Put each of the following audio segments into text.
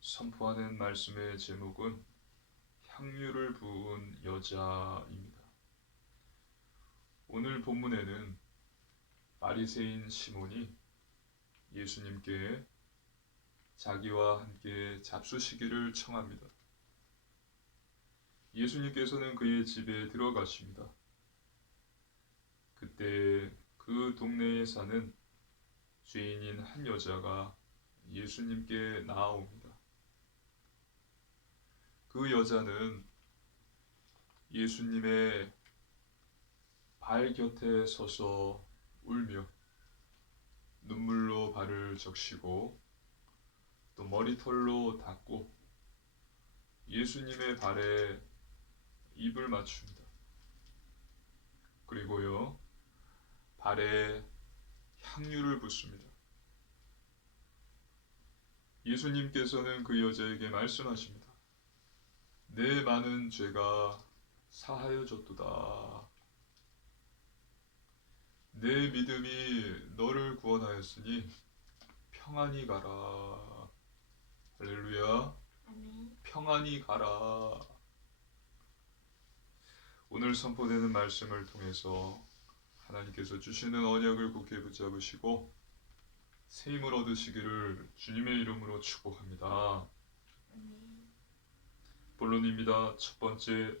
선포하는 말씀의 제목은 향유를 부은 여자입니다. 오늘 본문에는 바리새인 시몬이 예수님께 자기와 함께 잡수시기를 청합니다. 예수님께서는 그의 집에 들어가십니다. 그때 그 동네에 사는 죄인인 한 여자가 예수님께 나아옵니다. 그 여자는 예수님의 발 곁에 서서 울며 눈물로 발을 적시고 또 머리털로 닦고 예수님의 발에 입을 맞춥니다. 그리고요, 발에 향유를 붓습니다. 예수님께서는 그 여자에게 말씀하십니다. 내 많은 죄가 사하여졌도다. 내 믿음이 너를 구원하였으니 평안히 가라. 할렐루야. 아멘. 평안히 가라. 오늘 선포되는 말씀을 통해서 하나님께서 주시는 언약을 굳게 붙잡으시고 새 힘을 얻으시기를 주님의 이름으로 축복합니다. 아멘. 본론입니다. 첫 번째,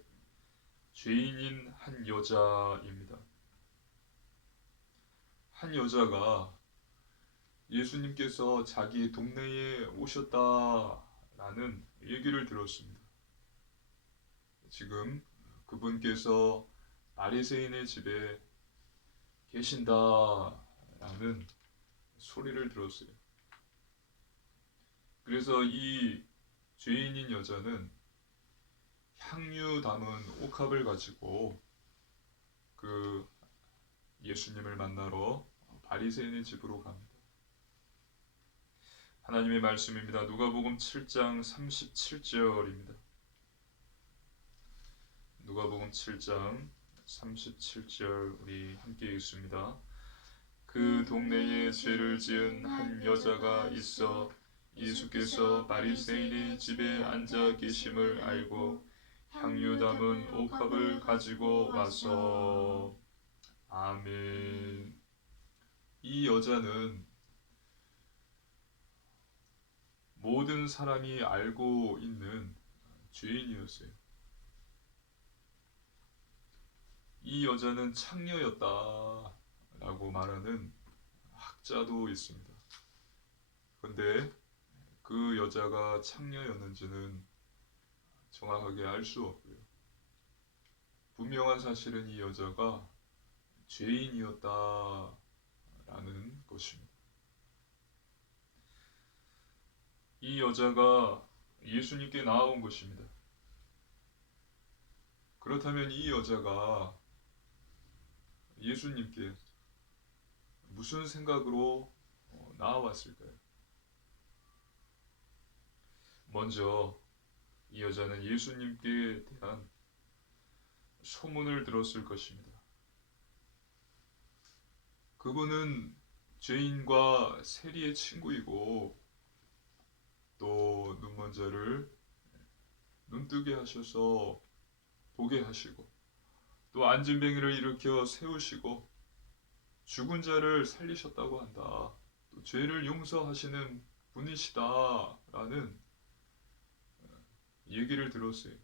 죄인인 한 여자입니다. 한 여자가 예수님께서 자기 동네에 오셨다라는 얘기를 들었습니다. 지금 그분께서 바리새인의 집에 계신다라는 소리를 들었어요. 그래서 이 죄인인 여자는 향유 담은 옥합을 가지고 그 예수님을 만나러 바리새인의 집으로 갑니다. 하나님의 말씀입니다. 누가복음 7장 37절입니다. 누가복음 7장 37절 우리 함께 읽습니다. 그 동네에 죄를 지은 한 여자가 있어 예수께서 바리새인의 집에 앉아 계심을 알고 향유 담은 옥합을 가지고 와서 아멘. 이 여자는 모든 사람이 알고 있는 죄인이었어요. 이 여자는 창녀였다라고 말하는 학자도 있습니다. 그런데 그 여자가 창녀였는지는 정확하게 알 수 없고요. 분명한 사실은 이 여자가 죄인이었다라는 것입니다. 이 여자가 예수님께 나아온 것입니다. 그렇다면 이 여자가 예수님께 무슨 생각으로 나아왔을까요? 먼저 이 여자는 예수님께 대한 소문을 들었을 것입니다. 그분은 죄인과 세리의 친구이고 또 눈먼 자를 눈뜨게 하셔서 보게 하시고 또 앉은뱅이를 일으켜 세우시고 죽은 자를 살리셨다고 한다. 또 죄를 용서하시는 분이시다라는 얘기를 들었어요.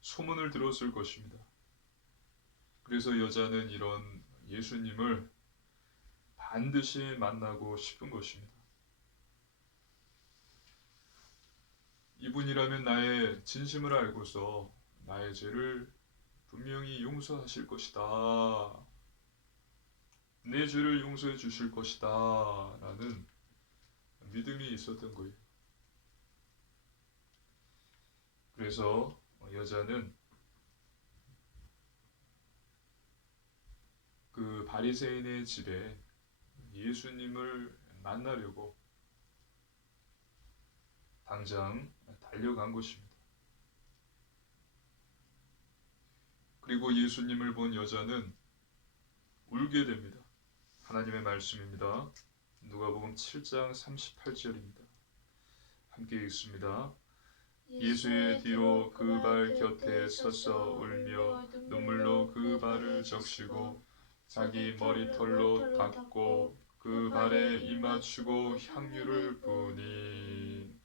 소문을 들었을 것입니다. 그래서 여자는 이런 예수님을 반드시 만나고 싶은 것입니다. 이분이라면 나의 진심을 알고서 나의 죄를 분명히 용서하실 것이다. 내 죄를 용서해 주실 것이다. 라는 믿음이 있었던 거예요. 그래서 여자는 그 바리새인의 집에 예수님을 만나려고 당장 달려간 것입니다. 그리고 예수님을 본 여자는 울게 됩니다. 하나님의 말씀입니다. 누가복음 7장 38절입니다. 함께 읽습니다. 예수의 뒤로 그 발 곁에 서서 울며 눈물로 그 발을 적시고 자기 머리털로 닦고 그 발에 입맞추고 향유를 부으니.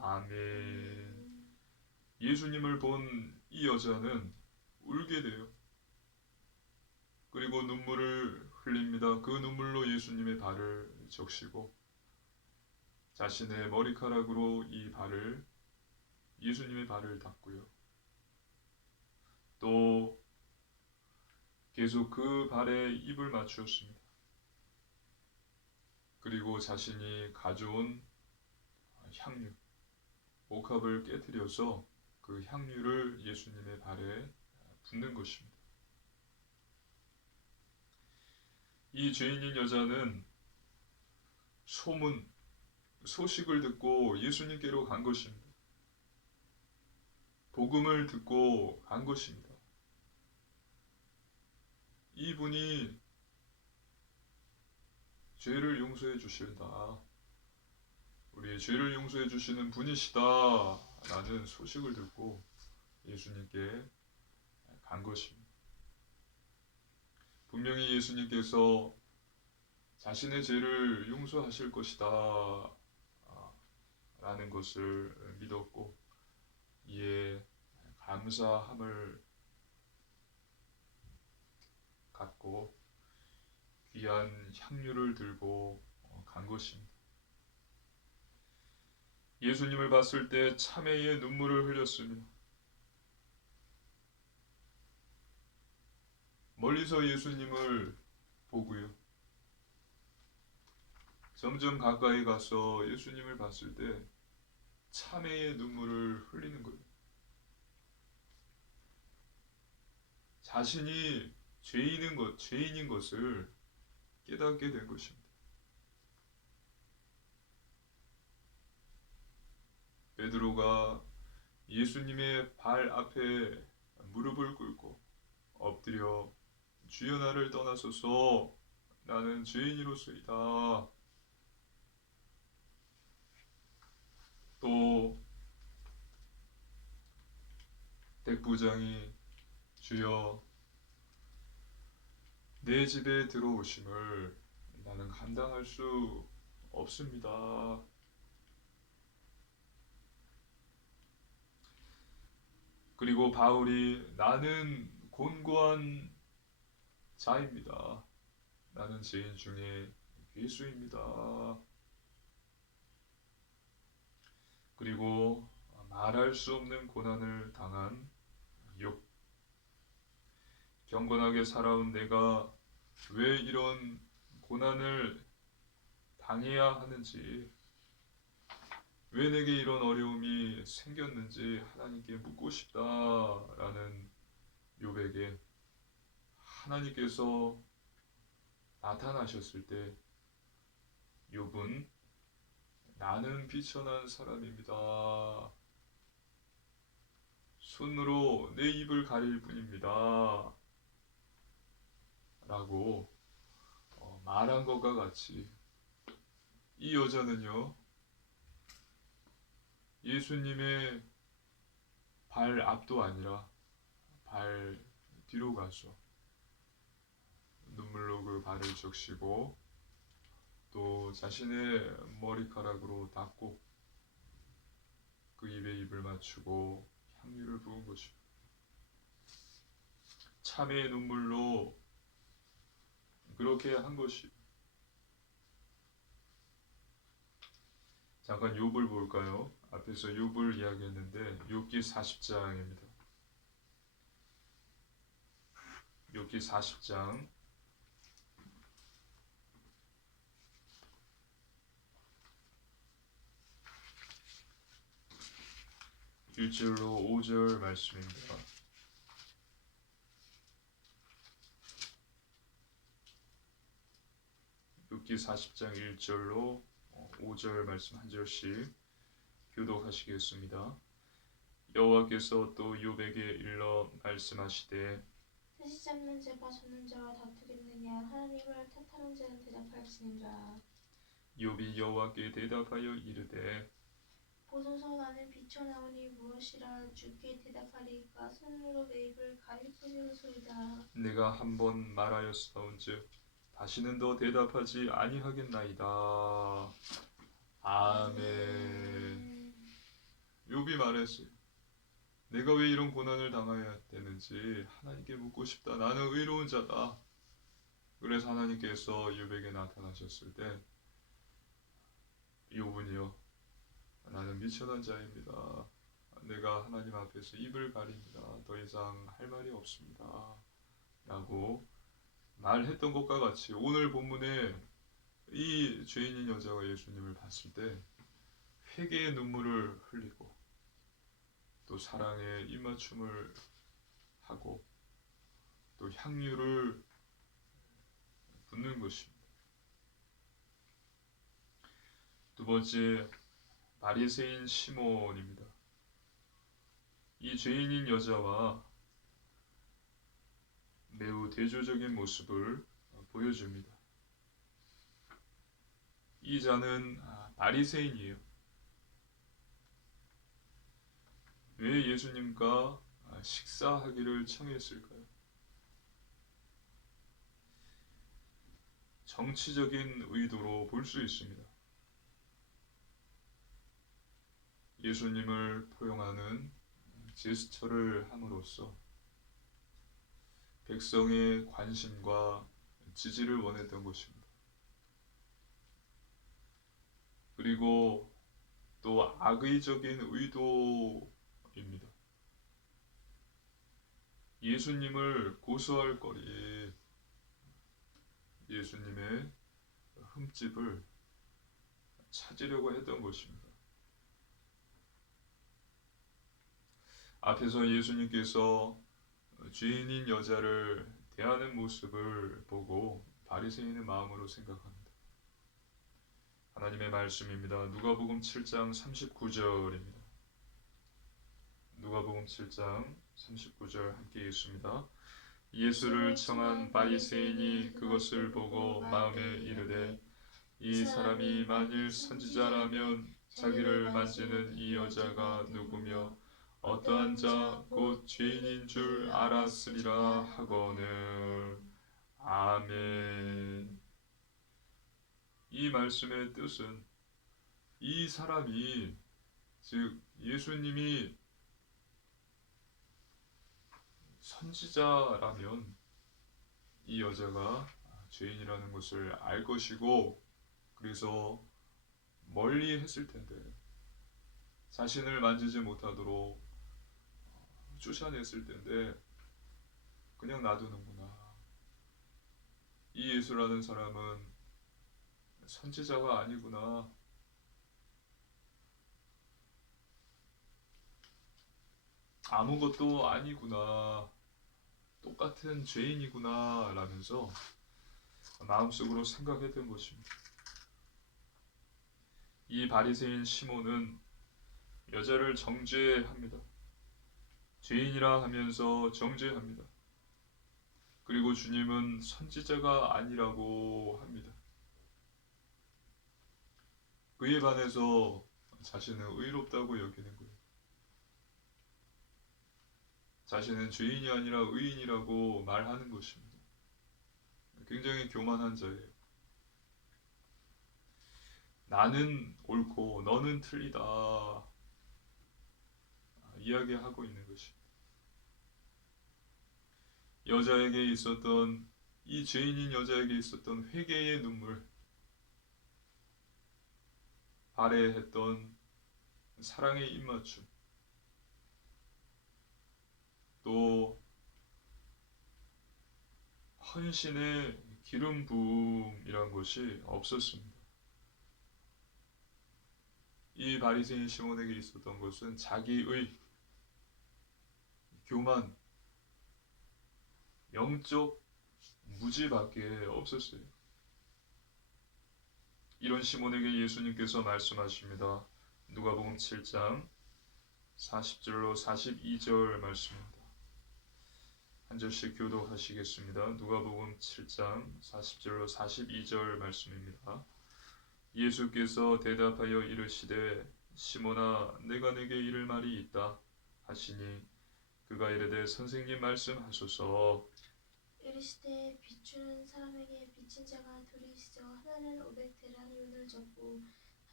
아멘. 예수님을 본 이 여자는 울게 돼요. 그리고 눈물을 흘립니다. 그 눈물로 예수님의 발을 적시고 자신의 머리카락으로 이 발을, 예수님의 발을 닦고요. 또 계속 그 발에 입을 맞추었습니다. 그리고 자신이 가져온 향유, 옥합을 깨뜨려서 그 향유를 예수님의 발에 붓는 것입니다. 이 죄인인 여자는 소식을 듣고 예수님께로 간 것입니다. 복음을 듣고 간 것입니다. 이분이 죄를 용서해 주신다, 우리의 죄를 용서해 주시는 분이시다 라는 소식을 듣고 예수님께 간 것입니다. 분명히 예수님께서 자신의 죄를 용서하실 것이다 라는 것을 믿었고, 이에 감사함을 갖고 귀한 향유를 들고 간 것입니다. 예수님을 봤을 때 참회의 눈물을 흘렸으며 멀리서 예수님을 보고요, 점점 가까이 가서 예수님을 봤을 때 참회의 눈물을 흘리는 거예요. 자신이 죄인인 것을 깨닫게 된 것입니다. 베드로가 예수님의 발 앞에 무릎을 꿇고 엎드려 주여 나를 떠나소서 나는 죄인이로소이다. 또 백부장이 주여 내 집에 들어오심을 나는 감당할 수 없습니다. 그리고 바울이 나는 곤고한 자입니다. 나는 죄인 중에 괴수입니다. 그리고 말할 수 없는 고난을 당한 욥. 경건하게 살아온 내가 왜 이런 고난을 당해야 하는지, 왜 내게 이런 어려움이 생겼는지 하나님께 묻고 싶다라는 욥에게 하나님께서 나타나셨을 때 욥은 나는 비천한 사람입니다. 손으로 내 입을 가릴 뿐입니다. 라고 말한 것과 같이 이 여자는요, 예수님의 발 앞도 아니라 발 뒤로 가서 눈물로 그 발을 적시고 또 자신의 머리카락으로 닦고 그 입에 입을 맞추고 향유를 부은 것입니다. 참회의 눈물로 그렇게 한 것이. 잠깐 욥을 볼까요? 앞에서 욥을 이야기했는데 욥기 40장입니다. 욥기 40장 1절로 5절 말씀입니다. 욥기 40장 1절로 5절 말씀 한 절씩 교독하시겠습니다. 여호와께서 또 욥에게 일러 말씀하시되 뜻이 잡는 자가 젖는 자와 다투겠느냐. 하나님을 탓하는 자는 대적할지니라. 욥이 여호와께 대답하여 이르되 보소서 나는 비쳐나오니 무엇이라 주께 대답하리까 손으로 내 입을 가리푸시로소이다. 내가 한 번 말하였사온즉 다시는 더 대답하지 아니하겠나이다. 아멘. 욥이 말했어요. 내가 왜 이런 고난을 당해야 되는지 하나님께 묻고 싶다. 나는 의로운 자다. 그래서 하나님께서 욥에게 나타나셨을 때 욥은요, 나는 미천한 자입니다. 내가 하나님 앞에서 입을 가립니다. 더 이상 할 말이 없습니다. 라고 말했던 것과 같이 오늘 본문에 이 죄인인 여자가 예수님을 봤을 때 회개의 눈물을 흘리고 또 사랑의 입맞춤을 하고 또 향유를 붓는 것입니다. 두 번째, 바리새인 시몬입니다. 이 죄인인 여자와 매우 대조적인 모습을 보여줍니다. 이 자는 바리새인이에요. 왜 예수님과 식사하기를 청했을까요? 정치적인 의도로 볼 수 있습니다. 예수님을 포용하는 제스처를 함으로써 백성의 관심과 지지를 원했던 것입니다. 그리고 또 악의적인 의도입니다. 예수님을 고소할 거리, 예수님의 흠집을 찾으려고 했던 것입니다. 앞에서 예수님께서 죄인인 여자를 대하는 모습을 보고 바리새인의 마음으로 생각합니다. 하나님의 말씀입니다. 누가복음 7장 39절입니다. 누가복음 7장 39절 함께 읽습니다. 예수를 청한 바리새인이 그것을 보고 마음에 이르되 이 사람이 만일 선지자라면 자기를 만지는 이 여자가 누구며 어떠한 자 곧 죄인인 줄 알았으리라 하거늘. 아멘. 이 말씀의 뜻은 이 사람이, 즉 예수님이 선지자라면 이 여자가 죄인이라는 것을 알 것이고, 그래서 멀리 했을 텐데 자신을 만지지 못하도록 쫓아냈을 텐데 그냥 놔두는구나. 이 예수라는 사람은 선지자가 아니구나. 아무것도 아니구나. 똑같은 죄인이구나 라면서 마음속으로 생각했던 것입니다. 이 바리새인 시몬은 여자를 정죄합니다. 죄인이라 하면서 정죄합니다. 그리고 주님은 선지자가 아니라고 합니다. 그에 반해서 자신은 의롭다고 여기는 거예요. 자신은 죄인이 아니라 의인이라고 말하는 것입니다. 굉장히 교만한 자예요. 나는 옳고 너는 틀리다 이야기하고 있는 것입니다. 여자에게 있었던, 이 죄인인 여자에게 있었던 회개의 눈물, 발해했던 사랑의 입맞춤, 또 헌신의 기름 부음이란 것이 없었습니다. 이 바리새인 시몬에게 있었던 것은 자기의 교만, 영적 무지밖에 없었어요. 이런 시몬에게 예수님께서 말씀하십니다. 누가복음 7장 40절로 42절 말씀입니다. 한 절씩 교독하시겠습니다. 누가복음 7장 40절로 42절 말씀입니다. 예수께서 대답하여 이르시되 시몬아 내가 내게 이를 말이 있다 하시니 그가 이르되 선생님 말씀하소서. 이르시되 비추는 사람에게 빚진 자가 둘이 있어 하나는 500데나리온을 졌고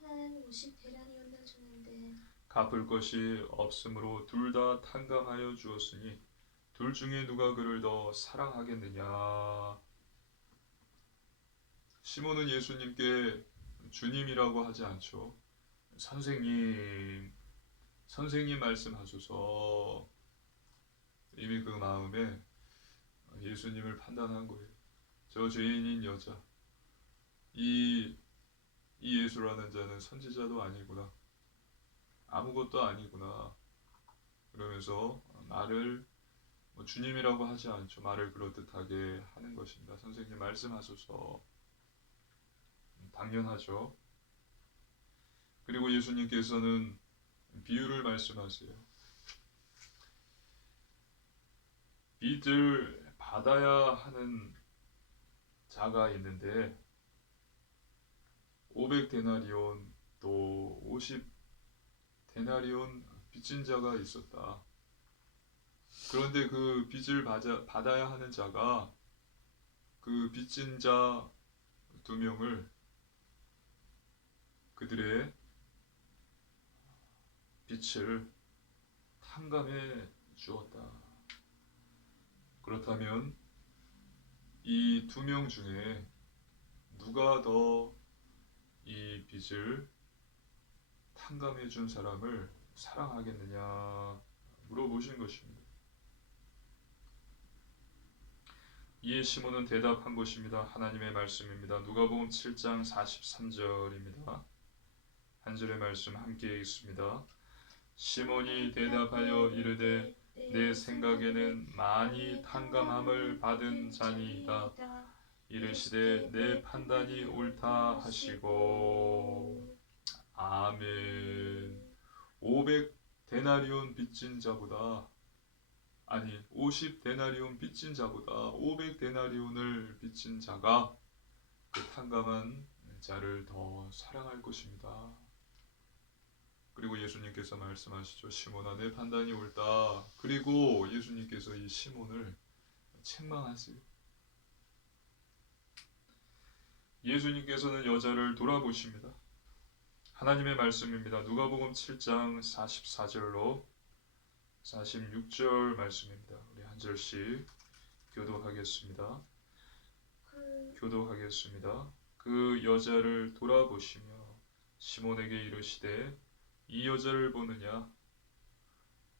하나는 50데나리온을 졌는데 갚을 것이 없으므로 둘 다 탕감하여 주었으니 둘 중에 누가 그를 더 사랑하겠느냐. 시몬은 예수님께 주님이라고 하지 않죠. 선생님, 선생님 말씀하소서. 이미 그 마음에 예수님을 판단한 거예요. 저 죄인인 여자, 이, 이 예수라는 자는 선지자도 아니구나. 아무것도 아니구나. 그러면서 말을 주님이라고 하지 않죠. 말을 그럴듯하게 하는 것입니다. 선생님 말씀하소서. 당연하죠. 그리고 예수님께서는 비유를 말씀하세요. 빚을 받아야 하는 자가 있는데 500데나리온 또 50데나리온 빚진 자가 있었다. 그런데 그 빚을 받아야 하는 자가 그 빚진 자 2명을 그들의 빚을 탕감해 주었다. 그렇다면 이 2명 중에 누가 더 이 빚을 탕감해 준 사람을 사랑하겠느냐 물어보신 것입니다. 이에 시몬은 대답한 것입니다. 하나님의 말씀입니다. 누가복음 7장 43절입니다. 한 절의 말씀 함께 읽습니다. 시몬이 대답하여 이르되 내 생각에는 많이 탕감함을 받은 자니이다. 이르시되 내 판단이 옳다 하시고 아멘. 500데나리온 빚진 자보다 50데나리온 빚진 자보다 500데나리온을 빚진 자가 그 탕감한 자를 더 사랑할 것입니다. 그리고 예수님께서 말씀하시죠. 시몬아 내 판단이 옳다. 그리고 예수님께서 이 시몬을 책망하세요. 예수님께서는 여자를 돌아보십니다. 하나님의 말씀입니다. 누가복음 7장 44절로 46절 말씀입니다. 우리 한 절씩 교도하겠습니다. 그 여자를 돌아보시며 시몬에게 이르시되 이 여자를 보느냐?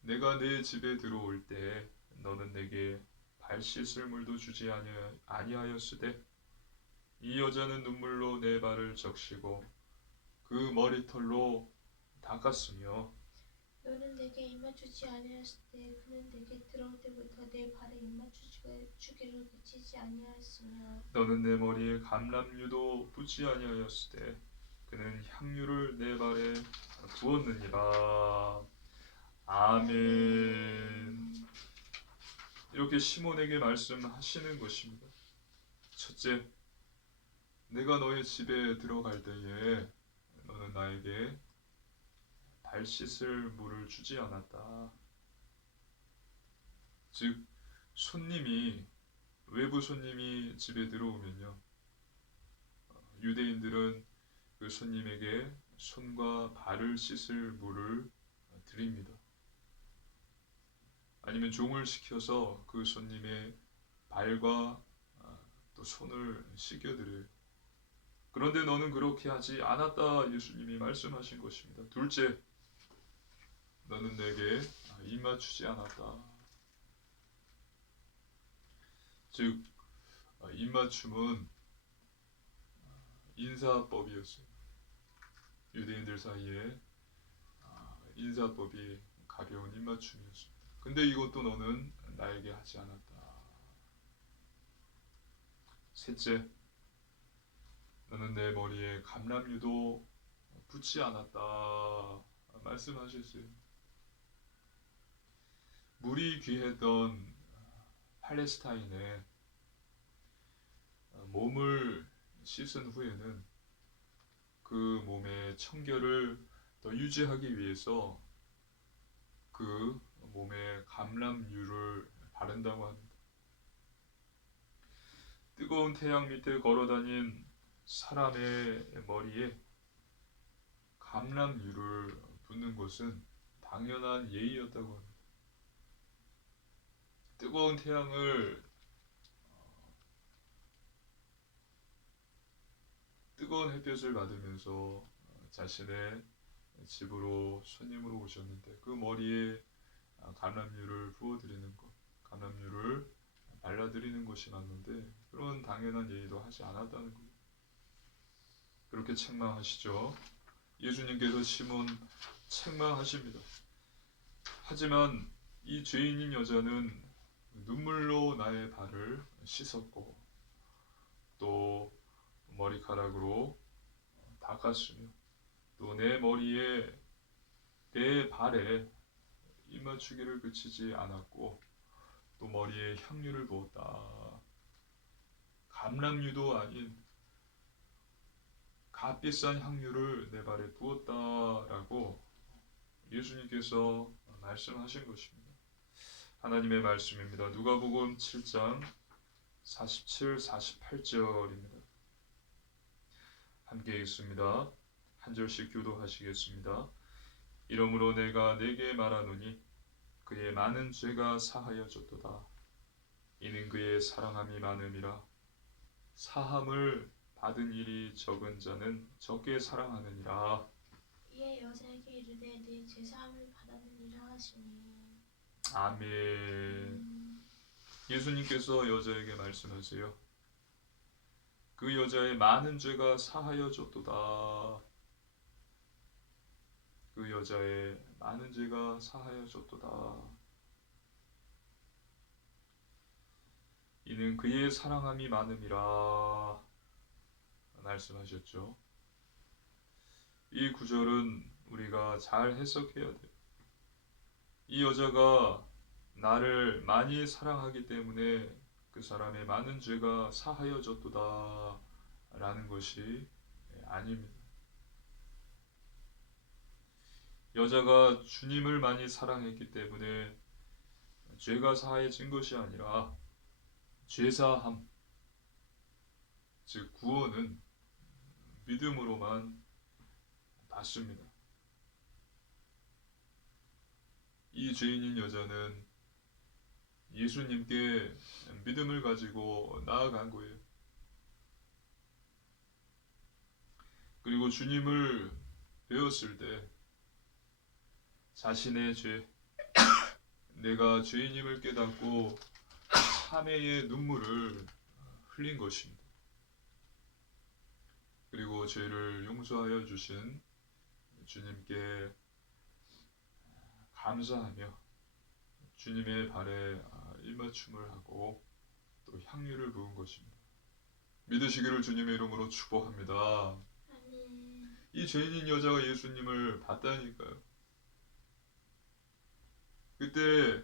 내가 내 집에 들어올 때 너는 내게 발 씻을 물도 주지 아니하였으되 이 여자는 눈물로 내 발을 적시고 그 머리털로 닦았으며 너는 내게 입맞추지 아니하였을 때 그는 내게 들어올 때부터 내 발에 입맞추기로 그치지 아니하였으며 너는 내 머리에 감람유도 붓지 아니하였을 때 그는 향유를 내 발에 부었느니라. 아멘. 이렇게 시몬에게 말씀하시는 것입니다. 첫째, 내가 너의 집에 들어갈 때에 너는 나에게 발 씻을 물을 주지 않았다. 즉 외부 손님이 집에 들어오면요, 유대인들은 그 손님에게 손과 발을 씻을 물을 드립니다. 아니면 종을 시켜서 그 손님의 발과 또 손을 씻겨드려요. 그런데 너는 그렇게 하지 않았다. 예수님이 말씀하신 것입니다. 둘째, 너는 내게 입맞추지 않았다. 즉 입맞춤은 인사법이었어요. 유대인들 사이에 인사법이 가벼운 입맞춤이었습니다. 근데 이것도 너는 나에게 하지 않았다. 셋째, 너는 내 머리에 감람유도 붓지 않았다. 말씀하셨어요. 물이 귀했던 팔레스타인에 몸을 씻은 후에는 그 몸의 청결을 더 유지하기 위해서 그 몸에 감람유를 바른다고 합니다. 뜨거운 태양 밑에 걸어다닌 사람의 머리에 감람유를 붓는 것은 당연한 예의였다고 합니다. 뜨거운 태양을 뜨거운 햇볕을 받으면서 자신의 집으로 손님으로 오셨는데 그 머리에 감람유를 부어드리는 것, 감람유를 발라드리는 것이 맞는데 그런 당연한 예의도 하지 않았다는 거예요. 그렇게 책망하시죠. 예수님께서 시몬 책망하십니다. 하지만 이 죄인인 여자는 눈물로 나의 발을 씻었고 또 머리카락으로 닦았으며 또 내 머리에 내 발에 입맞추기를 그치지 않았고 또 머리에 향유를 부었다. 감람유도 아닌 값비싼 향유를 내 발에 부었다라고 예수님께서 말씀하신 것입니다. 하나님의 말씀입니다. 누가복음 7장 47, 48절입니다. 함께 읽습니다. 한 절씩 교도하시겠습니다. 이러므로 내가 네게 말하노니 그의 많은 죄가 사하여졌도다. 이는 그의 사랑함이 많음이라. 사함을 받은 일이 적은 자는 적게 사랑하느니라. 이에 여자에게 이르되 네 제사함을 받았느니라 하시니. 아멘. 예수님께서 여자에게 말씀하세요. 그 여자의 많은 죄가 사하여졌도다. 그 여자의 많은 죄가 사하여졌도다. 이는 그의 사랑함이 많음이라 말씀하셨죠. 이 구절은 우리가 잘 해석해야 돼요. 이 여자가 나를 많이 사랑하기 때문에 그 사람의 많은 죄가 사하여졌도다 라는 것이 아닙니다. 여자가 주님을 많이 사랑했기 때문에 죄가 사해진 것이 아니라 죄사함, 즉 구원은 믿음으로만 받습니다. 이 죄인인 여자는 예수님께 믿음을 가지고 나아간 거예요. 그리고 주님을 배웠을 때 자신의 죄, 내가 죄인임을 깨닫고 참회의 눈물을 흘린 것입니다. 그리고 죄를 용서하여 주신 주님께 감사하며 주님의 발에 입맞춤을 하고 또 향유를 부은 것입니다. 믿으시기를 주님의 이름으로 축복합니다. 아멘. 이 죄인인 여자가 예수님을 봤다니까요. 그때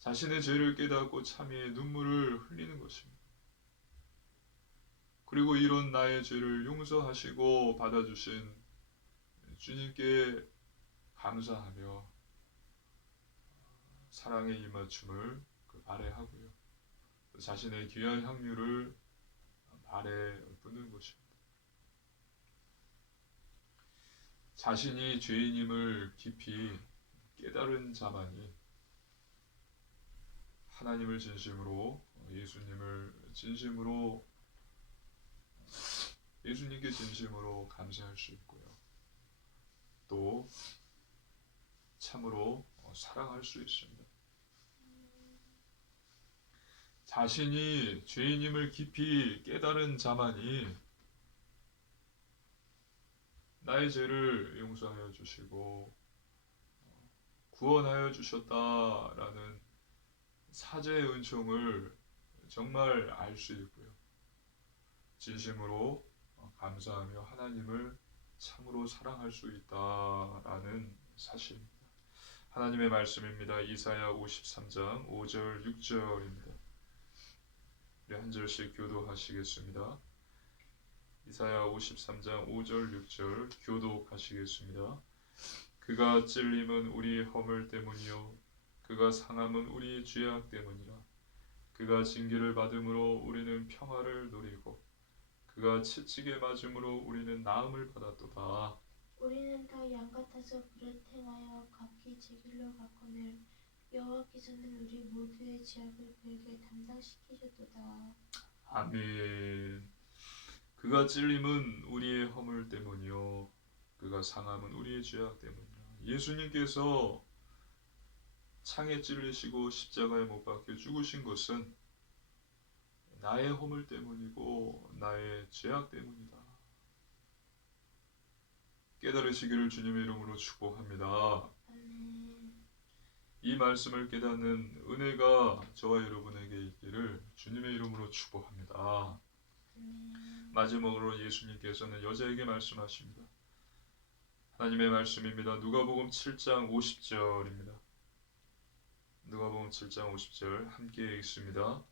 자신의 죄를 깨닫고 참회의 눈물을 흘리는 것입니다. 그리고 이런 나의 죄를 용서하시고 받아주신 주님께 감사하며 사랑의 입맞춤을 그 발에 하고요. 자신의 귀한 향유를 발에 붓는 것입니다. 자신이 죄인임을 깊이 깨달은 자만이 하나님을 진심으로, 예수님께 진심으로 감사할 수 있고요. 또 참으로 사랑할 수 있습니다. 자신이 죄인임을 깊이 깨달은 자만이 나의 죄를 용서하여 주시고 구원하여 주셨다라는 사죄의 은총을 정말 알 수 있고요. 진심으로 감사하며 하나님을 참으로 사랑할 수 있다라는 사실입니다. 하나님의 말씀입니다. 이사야 53장 5절 6절입니다. 우리 한 절씩 교도하시겠습니다. 이사야 53장 5절 6절 교독하시겠습니다. 그가 찔림은 우리 허물 때문이요 그가 상함은 우리 죄악 때문이라. 그가 징계를 받음으로 우리는 평화를 누리고 그가 채찍에 맞음으로 우리는 나음을 받았도다. 우리는 다 양 같아서 그릇 행하여 각기 제 길로 갔거늘 여호와께서는 우리 모두의 죄악을 그에게 담당시키셨도다. 아멘. 그가 찔림은 우리의 허물 때문이요 그가 상함은 우리의 죄악 때문이라. 예수님께서 창에 찔리시고 십자가에 못 박혀 죽으신 것은 나의 허물 때문이고 나의 죄악 때문이다. 깨달으시기를 주님의 이름으로 축복합니다. 아멘. 이 말씀을 깨닫는 은혜가 저와 여러분에게 있기를 주님의 이름으로 축복합니다. 아멘. 마지막으로 예수님께서는 여자에게 말씀하십니다. 하나님의 말씀입니다. 누가복음 7장 50절입니다. 누가복음 7장 50절 함께 읽습니다.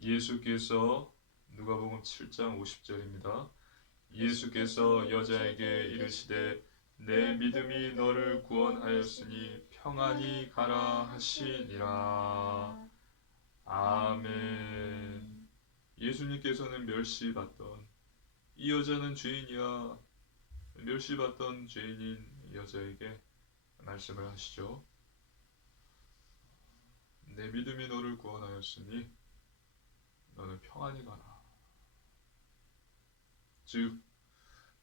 예수께서 누가복음 7장 50절입니다. 예수께서 여자에게 이르시되 내 믿음이 너를 구원하였으니 평안히 가라 하시니라. 아멘. 예수님께서는 멸시받던 이 여자는 죄인이야. 멸시받던 죄인인 여자에게 말씀을 하시죠. 내 믿음이 너를 구원하였으니 너는 평안히 가라. 즉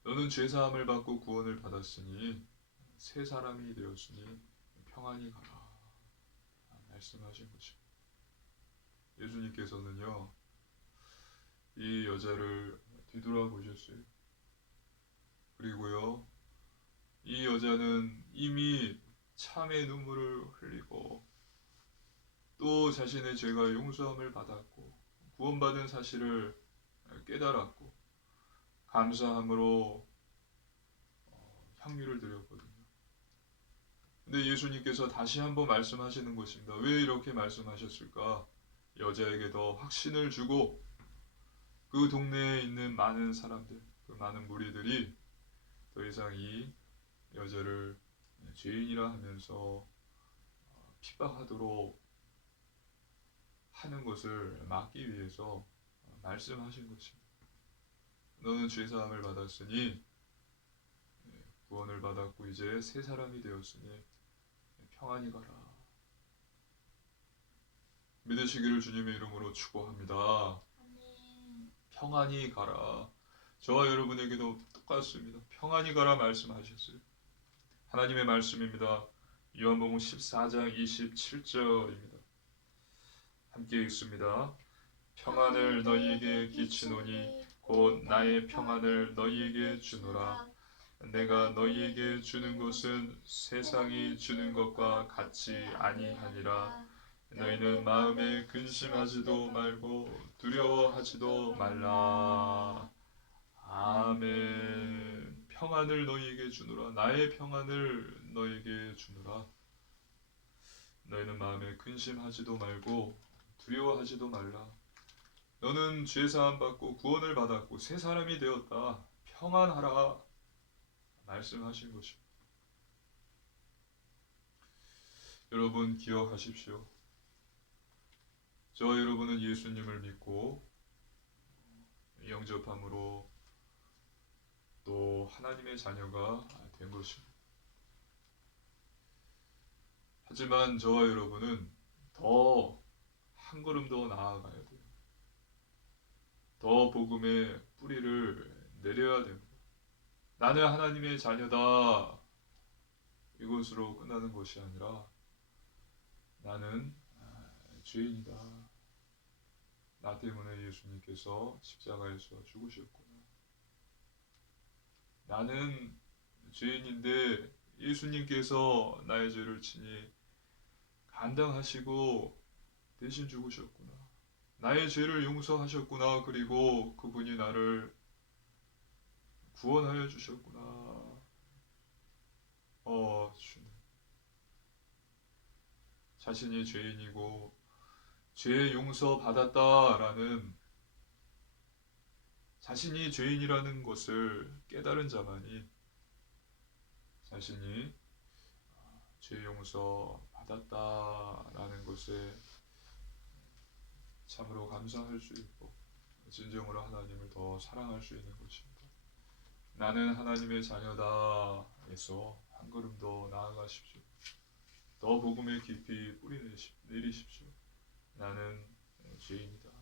너는 죄사함을 받고 구원을 받았으니 새 사람이 되었으니 평안히 가라 말씀하신 것입니다. 예수님께서는요 이 여자를 뒤돌아보셨어요. 그리고요 이 여자는 이미 참의 눈물을 흘리고 또 자신의 죄가 용서함을 받았고 구원받은 사실을 깨달았고 감사함으로 향유를 드렸거든요. 근데 예수님께서 다시 한번 말씀하시는 것입니다. 왜 이렇게 말씀하셨을까? 여자에게 더 확신을 주고 그 동네에 있는 많은 사람들, 그 많은 무리들이 더 이상 이 여자를 죄인이라 하면서 핍박하도록 하는 것을 막기 위해서 말씀하신 것입니다. 너는 죄사함을 받았으니 구원을 받았고 이제 새 사람이 되었으니 평안히 가라. 믿으시기를 주님의 이름으로 축복합니다. 아멘. 평안히 가라. 저와 여러분에게도 똑같습니다. 평안히 가라 말씀하셨어요. 하나님의 말씀입니다. 요한복음 14장 27절입니다. 함께 읽습니다. 평안을 너희에게 끼치노니 곧 나의 평안을 너희에게 주노라. 내가 너희에게 주는 것은 세상이 주는 것과 같이 아니하니라. 너희는 마음에 근심하지도 말고 두려워하지도 말라. 아멘. 평안을 너희에게 주노라. 나의 평안을 너희에게 주노라. 너희는 마음에 근심하지도 말고 두려워하지도 말라. 너는 죄사함 받고 구원을 받았고 새 사람이 되었다. 평안하라. 말씀하신 것입니다. 여러분 기억하십시오. 저와 여러분은 예수님을 믿고 영접함으로 또 하나님의 자녀가 된 것입니다. 하지만 저와 여러분은 더 한 걸음 더 나아가야 돼요. 더 복음의 뿌리를 내려야 됩니다. 나는 하나님의 자녀다. 이것으로 끝나는 것이 아니라 나는 죄인이다. 나 때문에 예수님께서 십자가에서 죽으셨구나. 나는 죄인인데 예수님께서 나의 죄를 친히 감당하시고 대신 죽으셨구나. 나의 죄를 용서하셨구나. 그리고 그분이 나를 구원하여 주셨구나. 주님. 자신이 죄인이고 죄 용서 받았다라는 자신이 죄인이라는 것을 깨달은 자만이 자신이 죄 용서 받았다라는 것에 참으로 감사할 수 있고 진정으로 하나님을 더 사랑할 수 있는 것입니다. 나는 하나님의 자녀다에서 한 걸음 더 나아가십시오. 더 복음의 깊이 뿌리 내리십시오. 나는 죄인이다.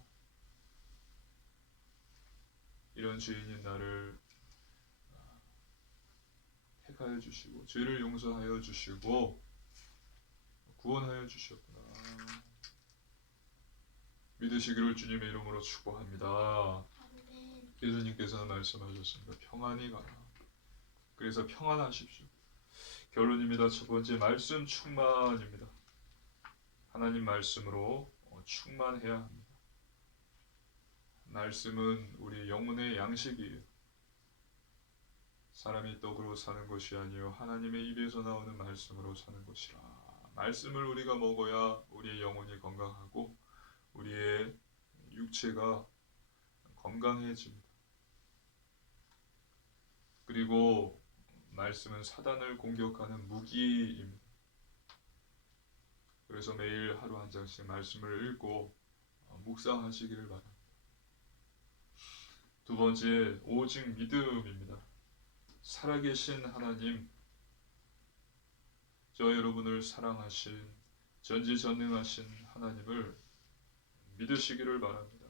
이런 죄인인 나를 택하여 주시고 죄를 용서하여 주시고 구원하여 주셨구나. 믿으시기를 주님의 이름으로 축복합니다. 아멘. 예수님께서는 말씀하셨습니다. 평안히 가라. 그래서 평안하십시오. 결론입니다. 첫 번째, 말씀 충만입니다. 하나님 말씀으로 충만해야 합니다. 말씀은 우리 영혼의 양식이에요. 사람이 떡으로 사는 것이 아니요 하나님의 입에서 나오는 말씀으로 사는 것이라. 말씀을 우리가 먹어야 우리의 영혼이 건강하고 우리의 육체가 건강해집니다. 그리고 말씀은 사단을 공격하는 무기입니다. 그래서 매일 하루 한 장씩 말씀을 읽고 묵상하시기를 바랍니다. 두 번째, 오직 믿음입니다. 살아계신 하나님, 저 여러분을 사랑하신 전지전능하신 하나님을 믿으시기를 바랍니다.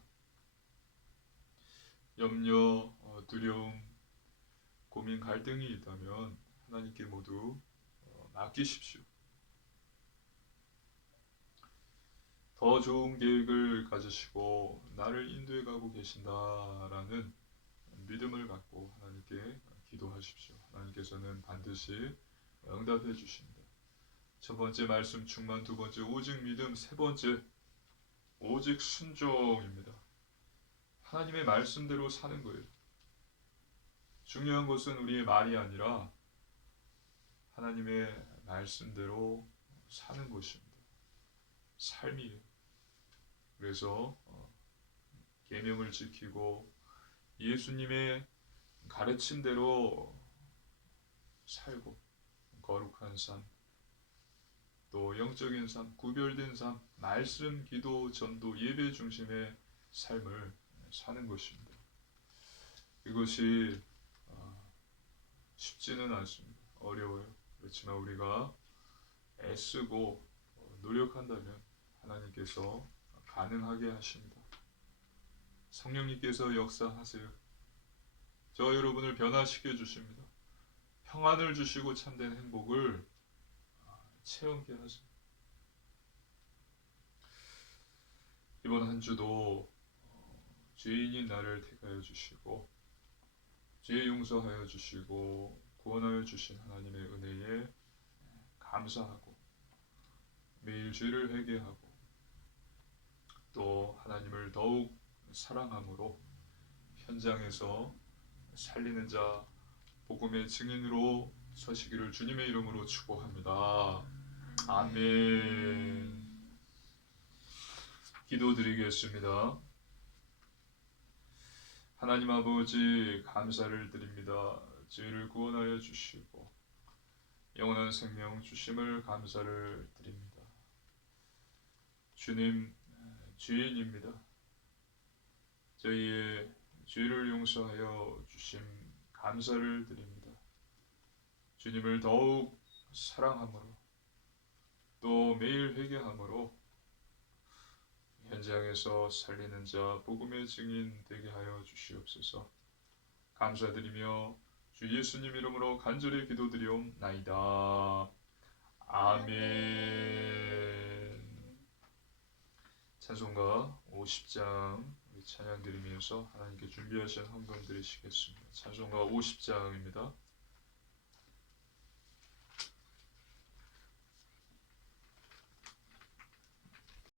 염려, 두려움, 고민, 갈등이 있다면 하나님께 모두 맡기십시오. 더 좋은 계획을 가지시고 나를 인도해 가고 계신다라는 믿음을 갖고 하나님께 기도하십시오. 하나님께서는 반드시 응답해 주십니다. 첫 번째 말씀 충만, 두 번째 오직 믿음, 세 번째 오직 순종입니다. 하나님의 말씀대로 사는 거예요. 중요한 것은 우리의 말이 아니라 하나님의 말씀대로 사는 것입니다. 삶이에요. 그래서 계명을 지키고 예수님의 가르침대로 살고 거룩한 삶, 또 영적인 삶, 구별된 삶, 말씀, 기도, 전도, 예배 중심의 삶을 사는 것입니다. 이것이 쉽지는 않습니다. 어려워요. 그렇지만 우리가 애쓰고 노력한다면 하나님께서 가능하게 하십니다. 성령님께서 역사하세요. 저 여러분을 변화시켜 주십니다. 평안을 주시고 참된 행복을 체험케 하세요. 이번 한 주도 죄인인 나를 택하여 주시고 죄 용서하여 주시고 구원하여 주신 하나님의 은혜에 감사하고 매일 죄를 회개하고 또 하나님을 더욱 사랑함으로 현장에서 살리는 자 복음의 증인으로 서시기를 주님의 이름으로 축복합니다. 아멘. 기도드리겠습니다. 하나님 아버지 감사를 드립니다. 죄를 구원하여 주시고 영원한 생명 주심을 감사를 드립니다. 주님, 죄인입니다. 저희의 죄를 용서하여 주심 감사를 드립니다. 주님을 더욱 사랑함으로 또 매일 회개함으로 현장에서 살리는 자 복음의 증인 되게 하여 주시옵소서. 감사드리며 주 예수님 이름으로 간절히 기도드리옵나이다. 아멘. 찬송가 50장 찬양 드리면서 하나님께 준비하신 헌금 드리시겠습니다. 찬송가 50장입니다.